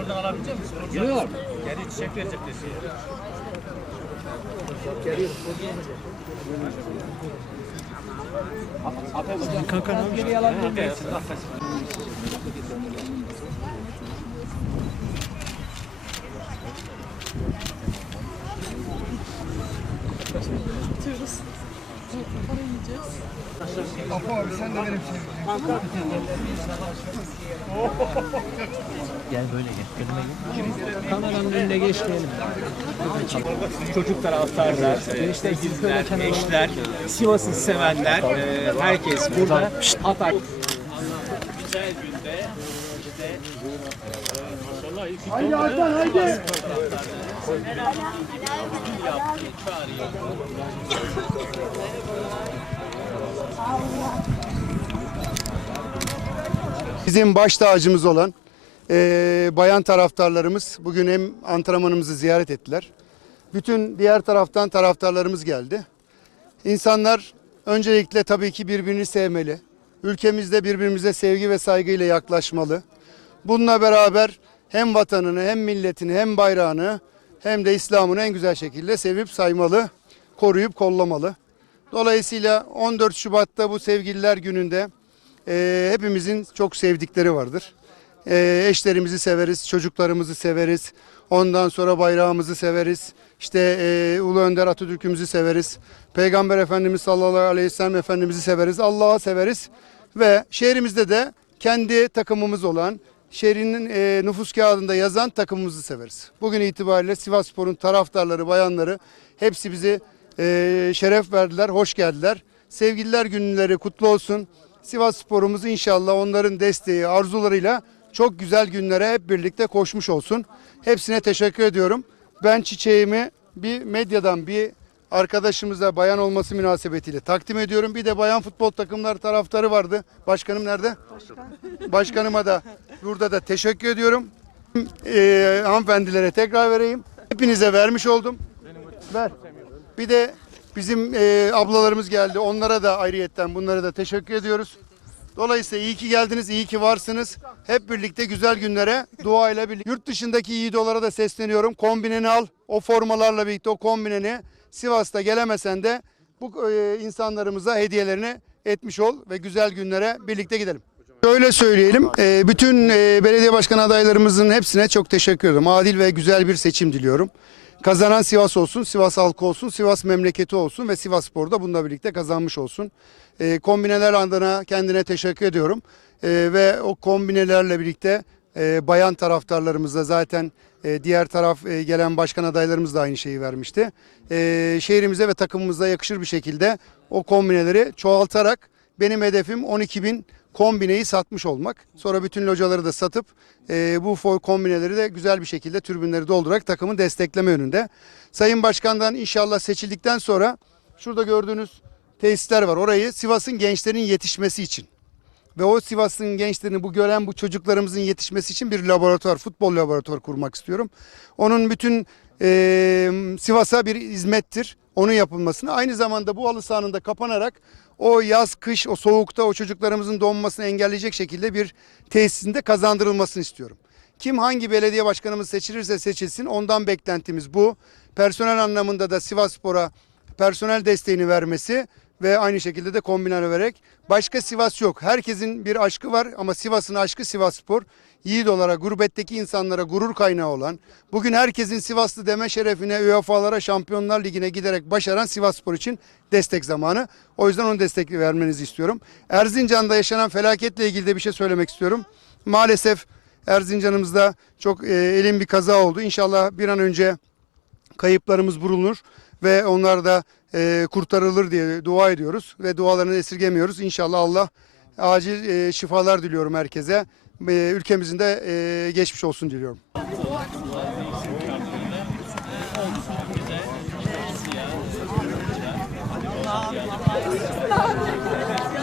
oradan alabilecek misin? Geliyorlar. Geri çiçek verecek de şey. Kanka ne geriye alabilir miyim? Gel böyle gel. Önüme gel. Kameranın önüne geç diyelim. Çocuk taraftarlar, e, sevgililer, eşler, Sivas'ı sevenler, e, herkes burada atak. Güzel günde işte maşallah iyi ki Haydi Hakan haydi. Bizim baş tacımız olan eee, bayan taraftarlarımız bugün hem antrenmanımızı ziyaret ettiler. Bütün diğer taraftan taraftarlarımız geldi. İnsanlar öncelikle tabii ki birbirini sevmeli. Ülkemizde birbirimize sevgi ve saygıyla yaklaşmalı. Bununla beraber hem vatanını hem milletini hem bayrağını hem de İslam'ını en güzel şekilde sevip saymalı, koruyup kollamalı. Dolayısıyla 14 Şubat'ta bu sevgililer gününde e, hepimizin çok sevdikleri vardır. E, eşlerimizi severiz, çocuklarımızı severiz. Ondan sonra bayrağımızı severiz. İşte e, Ulu Önder Atatürk'ümüzü severiz. Peygamber Efendimiz sallallahu aleyhi ve sellem Efendimiz'i severiz. Allah'ı severiz. Ve şehrimizde de kendi takımımız olan şehrinin e, nüfus kağıdında yazan takımımızı severiz. Bugün itibariyle Sivasspor'un taraftarları, bayanları hepsi bizi e, şeref verdiler, hoş geldiler. Sevgililer günleri kutlu olsun. Sivas sporumuz inşallah onların desteği, arzularıyla çok güzel günlere hep birlikte koşmuş olsun. Hepsine teşekkür ediyorum. Ben çiçeğimi bir medyadan bir arkadaşımıza bayan olması münasebetiyle takdim ediyorum. Bir de bayan futbol takımları taraftarı vardı. Başkanım nerede? Başkanıma da burada da teşekkür ediyorum. Ee, hanımefendilere tekrar vereyim. Hepinize vermiş oldum. Ver. Bir de bizim e, ablalarımız geldi. Onlara da ayrıyetten bunlara da teşekkür ediyoruz. Dolayısıyla iyi ki geldiniz, iyi ki varsınız. Hep birlikte güzel günlere duayla birlikte. Yurt dışındaki yiğidolara da sesleniyorum. Kombineni al. O formalarla birlikte o kombineni Sivas'ta gelemesen de bu e, insanlarımıza hediyelerini etmiş ol ve güzel günlere birlikte gidelim. Şöyle söyleyelim, e, bütün e, belediye başkan adaylarımızın hepsine çok teşekkür ederim. Adil ve güzel bir seçim diliyorum. Kazanan Sivas olsun, Sivas halkı olsun, Sivas memleketi olsun ve Sivas Spor da bununla birlikte kazanmış olsun. E, kombineler adına kendine teşekkür ediyorum. Ve o kombinelerle birlikte bayan taraftarlarımızla zaten diğer taraf gelen başkan adaylarımız da aynı şeyi vermişti. Şehrimize ve takımımıza yakışır bir şekilde o kombineleri çoğaltarak benim hedefim 12 bin kombineyi satmış olmak. Sonra bütün locaları da satıp e, bu kombineleri de güzel bir şekilde türbünleri doldurarak takımı destekleme yönünde. Sayın Başkan'dan inşallah seçildikten sonra şurada gördüğünüz tesisler var. Orayı Sivas'ın gençlerin yetişmesi için ve o Sivas'ın gençlerini bu gören bu çocuklarımızın yetişmesi için bir laboratuvar, futbol laboratuvarı kurmak istiyorum. Onun bütün e, Sivas'a bir hizmettir. Onun yapılmasını. Aynı zamanda bu halı sahanın kapanarak o yaz, kış, o soğukta o çocuklarımızın donmasını engelleyecek şekilde bir tesisinde kazandırılmasını istiyorum. Kim hangi belediye başkanımız seçilirse seçilsin ondan beklentimiz bu. Personel anlamında da Sivasspor'a personel desteğini vermesi ve aynı şekilde de kombine vererek başka Sivas yok. Herkesin bir aşkı var ama Sivas'ın aşkı Sivasspor. Yiğit olarak gurbetteki insanlara gurur kaynağı olan, bugün herkesin Sivaslı deme şerefine UEFA'lara Şampiyonlar Ligi'ne giderek başaran Sivasspor için destek zamanı. O yüzden onu destek vermenizi istiyorum. Erzincan'da yaşanan felaketle ilgili de bir şey söylemek istiyorum. Maalesef Erzincan'ımızda çok e, elin bir kaza oldu. İnşallah bir an önce kayıplarımız bulunur ve onlar da e, kurtarılır diye dua ediyoruz ve dualarını esirgemiyoruz. İnşallah Allah acil e, şifalar diliyorum herkese. E, ülkemizin de e, geçmiş olsun diliyorum.